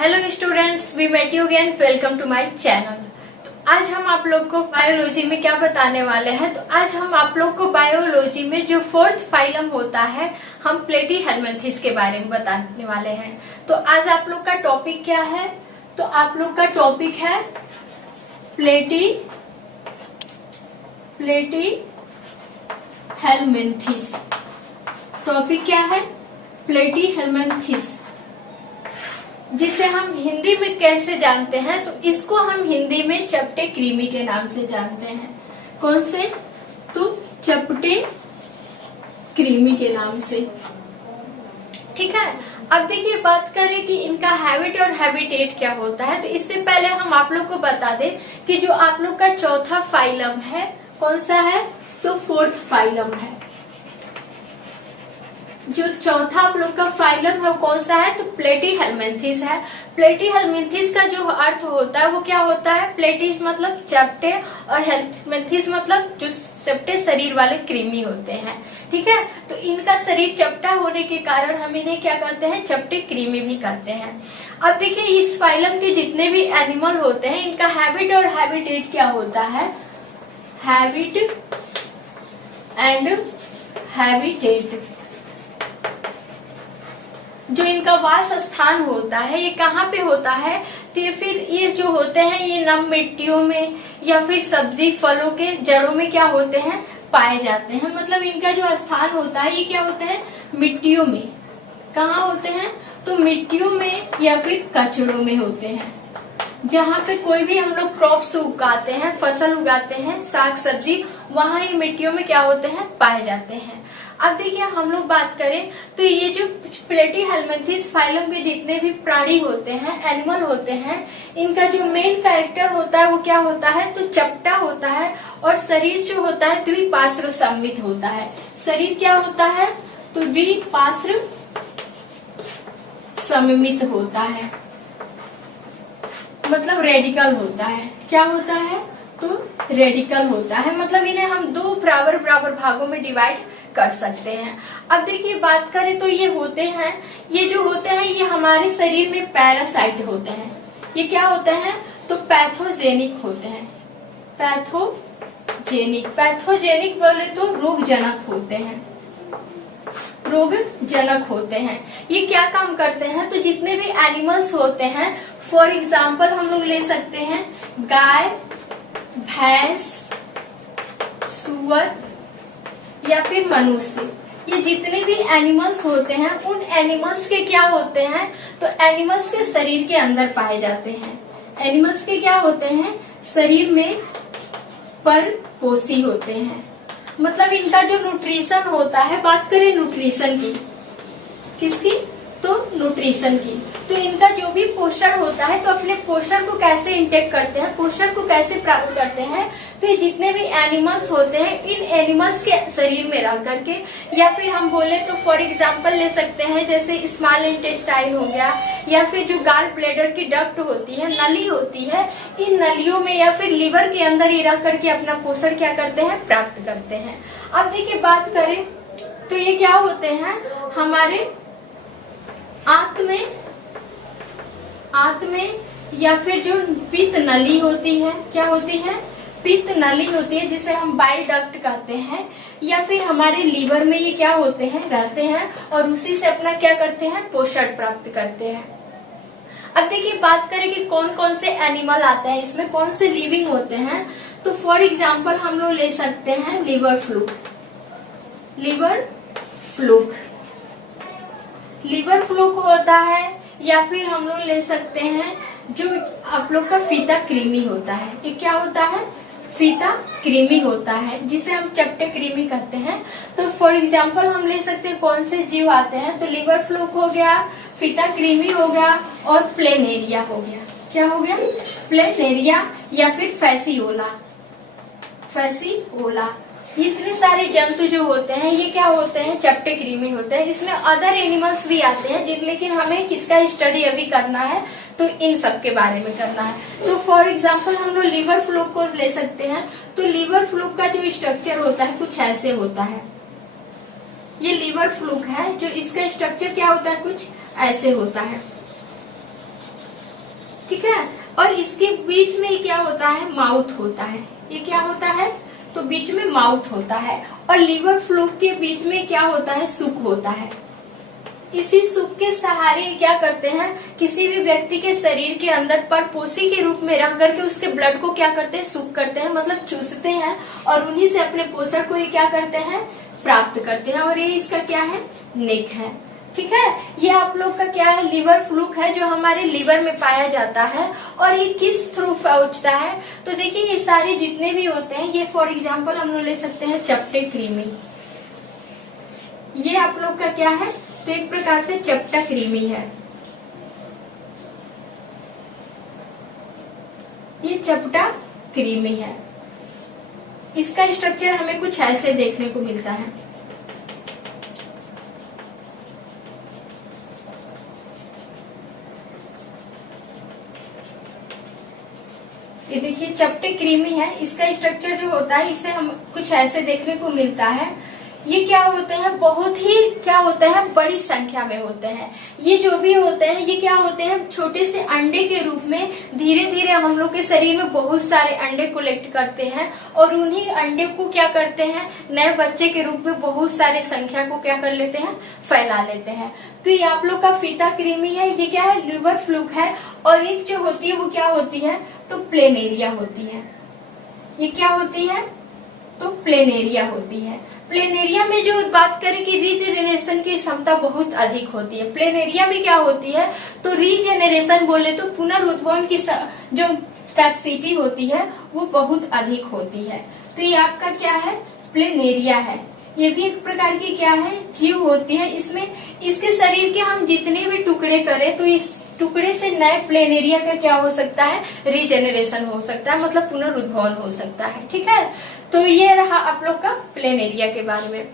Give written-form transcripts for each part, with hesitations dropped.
Hello students, we met you again. Welcome to my channel. तो आज हम आप लोग को बायोलॉजी में क्या बताने वाले हैं। तो आज हम आप लोग को बायोलॉजी में जो फोर्थ फाइलम होता है, हम प्लेटीहेल्मिन्थेस के बारे में बताने वाले हैं। तो आज आप लोग का टॉपिक क्या है? तो आप लोग का टॉपिक है प्लेटीहेल्मिन्थेस। टॉपिक क्या है? प्लेटीहेल्मिन्थेस, जिसे हम हिंदी में कैसे जानते हैं? तो इसको हम हिंदी में चपटे कृमि के नाम से जानते हैं। कौन से? तो चपटे कृमि के नाम से। ठीक है। अब देखिए, बात करें कि इनका हैबिट और हैबिटेट क्या होता है। तो इससे पहले हम आप लोग को बता दें कि जो आप लोग का चौथा फाइलम है, कौन सा है? तो फोर्थ फाइलम है। जो चौथा आप लोग का फाइलम है वो कौन सा है? तो प्लेटीहेल्मिन्थेस है। प्लेटीहेल्मिन्थेस का जो अर्थ होता है वो क्या होता है? प्लेटीज मतलब चपटे और हेल्मिन्थेस मतलब जो चपटे शरीर वाले कृमि होते हैं। ठीक है। तो इनका शरीर चपटा होने के कारण हम इन्हें क्या कहते हैं? चपटे कृमि भी कहते हैं। अब देखिए, इस फाइलम के जितने भी एनिमल होते हैं, इनका हैबिट और हैबिटेट क्या होता है? हैबिट एंड हैबिटेट, जो इनका वास स्थान होता है, ये कहाँ पे होता है? तो ये फिर ये जो होते हैं, ये नम मिट्टियों में या फिर सब्जी फलों के जड़ों में क्या होते हैं? पाए जाते हैं। मतलब इनका जो स्थान होता है ये क्या होते हैं? मिट्टियों में। कहाँ होते हैं? तो मिट्टियों में या फिर कचड़ों में होते हैं। जहाँ पे कोई भी हम लोग क्रॉप्स उगाते हैं, फसल उगाते हैं, साग सब्जी, वहाँ ये मिट्टियों में क्या होते हैं? पाए जाते हैं। अब देखिए, हम लोग बात करें तो ये जो प्लेटीहेल्मिन्थेस फाइलम के जितने भी प्राणी होते हैं, एनिमल होते हैं, इनका जो मेन कैरेक्टर होता है वो क्या होता है? तो चपटा होता है। और शरीर जो होता है द्विपार्श्व सममित होता है। शरीर क्या होता है? तो द्विपार्श्व सममित होता है, मतलब रेडिकल होता है। क्या होता है? तो रेडिकल होता है। मतलब इन्हें हम दो बराबर बराबर भागों में डिवाइड कर सकते हैं। अब देखिए, बात करें तो ये होते हैं, ये जो होते हैं ये हमारे शरीर में पैरासाइट होते हैं। ये क्या होते हैं? तो पैथोजेनिक होते हैं। पैथोजेनिक बोले तो रोगजनक होते हैं। रोगजनक होते हैं। ये क्या काम करते हैं? तो जितने भी एनिमल्स होते हैं, फॉर एग्जाम्पल हम लोग ले सकते हैं गाय, भैंस, सुअर या फिर मनुष्य। ये जितने भी एनिमल्स होते हैं, उन एनिमल्स के क्या होते हैं? तो एनिमल्स के शरीर के अंदर पाए जाते हैं। एनिमल्स के क्या होते हैं? शरीर में परपोषी होते हैं। मतलब इनका जो न्यूट्रिशन होता है, बात करें न्यूट्रिशन की, किसकी? तो न्यूट्रिशन की। तो इनका जो भी पोषण होता है, तो अपने पोषण को कैसे इंटेक करते हैं, पोषण को कैसे प्राप्त करते हैं? तो ये जितने भी एनिमल्स होते हैं, इन एनिमल्स के शरीर में रह करके, या फिर हम बोले तो फॉर एग्जांपल ले सकते हैं जैसे स्मॉल इंटेस्टाइन हो गया, या फिर जो गाल ब्लैडर की डक्ट होती है, नली होती है, इन नलियों में या फिर लीवर के अंदर ही रह करके अपना पोषण क्या करते हैं? प्राप्त करते हैं। अब देखिए, बात करें तो ये क्या होते हैं? हमारे आंत में या फिर जो पित्त नली होती है, क्या होती है? पित्त नली होती है, जिसे हम बाइल डक्ट कहते हैं। या फिर हमारे लीवर में ये क्या होते हैं? रहते हैं, और उसी से अपना क्या करते हैं? पोषण प्राप्त करते हैं। अब देखिए, बात करें कि कौन कौन से एनिमल आते हैं, इसमें कौन से लिविंग होते हैं। तो फॉर एग्जाम्पल हम लोग ले सकते हैं लिवर फ्लूक होता है, या फिर हम लोग ले सकते हैं जो आप लोग का फीता कृमि होता है। ये क्या होता है? फीता कृमि होता है, जिसे हम चपटे कृमि कहते हैं। तो फॉर एग्जाम्पल हम ले सकते हैं कौन से जीव आते हैं? तो लिवर फ्लूक हो गया, फीता कृमि हो गया, और प्लेनेरिया हो गया। क्या हो गया? प्लेनेरिया या फिर फैसियोला। इतने सारे जंतु जो होते हैं, ये क्या होते हैं? चपटे कृमि होते हैं। इसमें अदर एनिमल्स भी आते हैं, लेकिन हमें किसका स्टडी अभी करना है? तो इन सब के बारे में करना है। तो फॉर एग्जाम्पल हम लोग लिवर फ्लूक को ले सकते हैं। तो लिवर फ्लूक का जो स्ट्रक्चर होता है कुछ ऐसे होता है। ये लिवर फ्लूक है, जो इसका स्ट्रक्चर क्या होता है? कुछ ऐसे होता है। ठीक है। और इसके बीच में क्या होता है, माउथ होता है। ये क्या होता है, तो बीच में माउथ होता है। और लीवर फ्लूक के बीच में क्या होता है, सुक होता है। इसी सुक के सहारे क्या करते हैं, किसी भी व्यक्ति के शरीर के अंदर परपोषी के रूप में रह करके उसके ब्लड को क्या करते हैं, सुक करते हैं, मतलब चूसते हैं, और उन्हीं से अपने पोषण को ये क्या करते हैं, प्राप्त करते हैं। और ये इसका क्या है, नेक है। ठीक है, ये आप लोग का क्या है, लीवर फ्लूक है, जो हमारे लीवर में पाया जाता है। और ये किस थ्रू पहुंचता है, तो देखिए ये सारे जितने भी होते हैं, ये फॉर एग्जाम्पल हम लोग ले सकते हैं चपटे कृमि। ये आप लोग का क्या है, तो एक प्रकार से चपटा कृमि है। ये चपटा कृमि है। इसका स्ट्रक्चर हमें कुछ ऐसे देखने को मिलता है। ये देखिए चपटे कृमि है। इसका स्ट्रक्चर जो होता है, इसे हम कुछ ऐसे देखने को मिलता है। ये क्या होते हैं, बहुत ही क्या होते हैं, बड़ी संख्या में होते हैं। ये जो भी होते हैं, ये क्या होते हैं, छोटे से अंडे के रूप में धीरे धीरे हम लोग के शरीर में बहुत सारे अंडे कलेक्ट करते हैं, और उन्हीं अंडे को क्या करते हैं, नए बच्चे के रूप में बहुत सारे संख्या को क्या कर लेते हैं, फैला लेते हैं। तो ये आप लोग का फीता कृमि है। ये क्या है, लिवर फ्लूक है। और एक जो होती है वो क्या होती है, तो प्लेनेरिया होती है। ये क्या होती है, तो प्लेनेरिया होती है। प्लेनेरिया में जो बात करें कि रीजेनरेशन की क्षमता बहुत अधिक होती है। प्लेनेरिया में क्या होती है, तो रीजेनरेशन बोले तो पुनरुत्थान की जो कैपेसिटी होती है वो बहुत अधिक होती है। तो ये आपका क्या है, प्लेनेरिया है। ये भी एक प्रकार की क्या है, जीव होती है। इसमें इसके शरीर के हम जितने भी टुकड़े करें, तो इस टुकड़े से नए प्लेनेरिया का क्या हो सकता है, रीजेनरेशन हो सकता है, मतलब पुनरुद्भवन हो सकता है। ठीक है, तो ये रहा आप लोग का प्लेनेरिया के बारे में।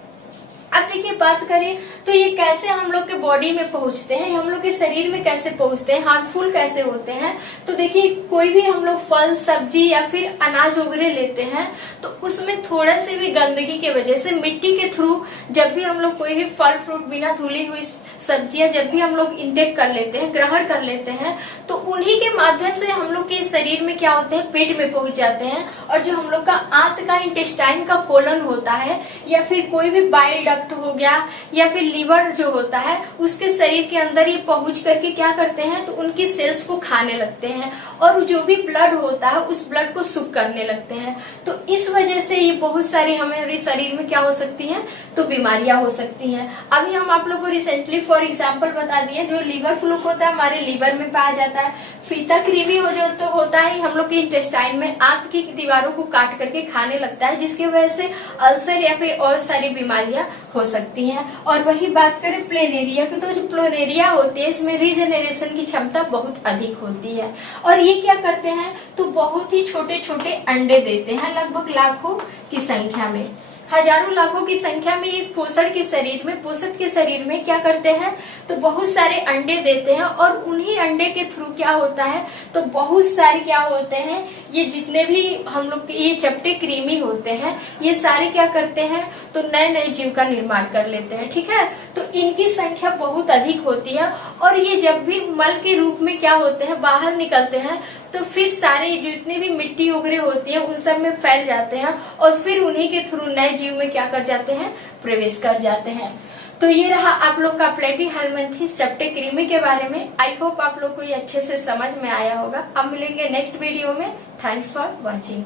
अब देखिए बात करें तो ये कैसे हम लोग के बॉडी में पहुंचते हैं, हम लोग के शरीर में कैसे पहुंचते हैं, हार्मफुल कैसे होते हैं। तो देखिए कोई भी हम लोग फल सब्जी या फिर अनाज वगैरह लेते हैं, तो उसमें थोड़ा से भी गंदगी की वजह से मिट्टी के थ्रू जब भी हम लोग कोई भी फल फ्रूट बिना धुली हुई सब्जियां जब भी हम लोग इंटेक कर लेते हैं, ग्रहण कर लेते हैं, तो उन्हीं के माध्यम से हम लोग के शरीर में क्या होते हैं, पेट में पहुंच जाते हैं। और जो हम लोग का आंत का इंटेस्टाइन का कोलन होता है, या फिर कोई भी बाइल डक्ट हो गया, या फिर लीवर जो होता है, उसके शरीर के अंदर ये पहुंच करके क्या करते हैं, तो उनकी सेल्स को खाने लगते हैं, और जो भी ब्लड होता है उस ब्लड को सुक करने लगते हैं। तो इस वजह से ये बहुत सारी हमारे शरीर में क्या हो सकती है, तो बीमारियां हो सकती हैं। अभी हम आप लोग को रिसेंटली फॉर एग्जाम्पल बता दिए, जो लीवर फ्लूक होता है हमारे लीवर में पाया जाता है। फीता कृमि हो जो तो होता है हम लोग के इंटेस्टाइन में, आंत की दीवारों को काट करके खाने लगता है, जिसकी वजह से अल्सर या फिर और सारी बीमारियां हो सकती हैं। और वही बात करें प्लेनेरिया की, तो जो प्लेनेरिया होती है इसमें रीजेनरेशन की क्षमता बहुत अधिक होती है। और ये क्या करते हैं, तो बहुत ही छोटे छोटे अंडे देते हैं, लगभग लाखों की संख्या में, हजारों लाखों की संख्या में। एक पोषण के शरीर में क्या करते हैं, तो बहुत सारे अंडे देते हैं, और उन्हीं अंडे के थ्रू क्या होता है, तो बहुत सारे क्या होते हैं, ये जितने भी हम लोग ये चपटे कृमि होते हैं, ये सारे क्या करते हैं, तो नए नए जीव का निर्माण कर लेते हैं। ठीक है, तो इनकी संख्या बहुत अधिक होती है, और ये जब भी मल के रूप में क्या होते हैं, बाहर निकलते हैं, तो फिर सारे जितने भी मिट्टी वगैरह होती है उन सब में फैल जाते हैं, और फिर उन्हीं के थ्रू नए जीव में क्या कर जाते हैं, प्रवेश कर जाते हैं। तो ये रहा आप लोग का प्लेटीहेल्मिन्थेस चपटे कृमि के बारे में। आई होप आप लोग को ये अच्छे से समझ में आया होगा। अब मिलेंगे नेक्स्ट वीडियो में। Thanks for watching.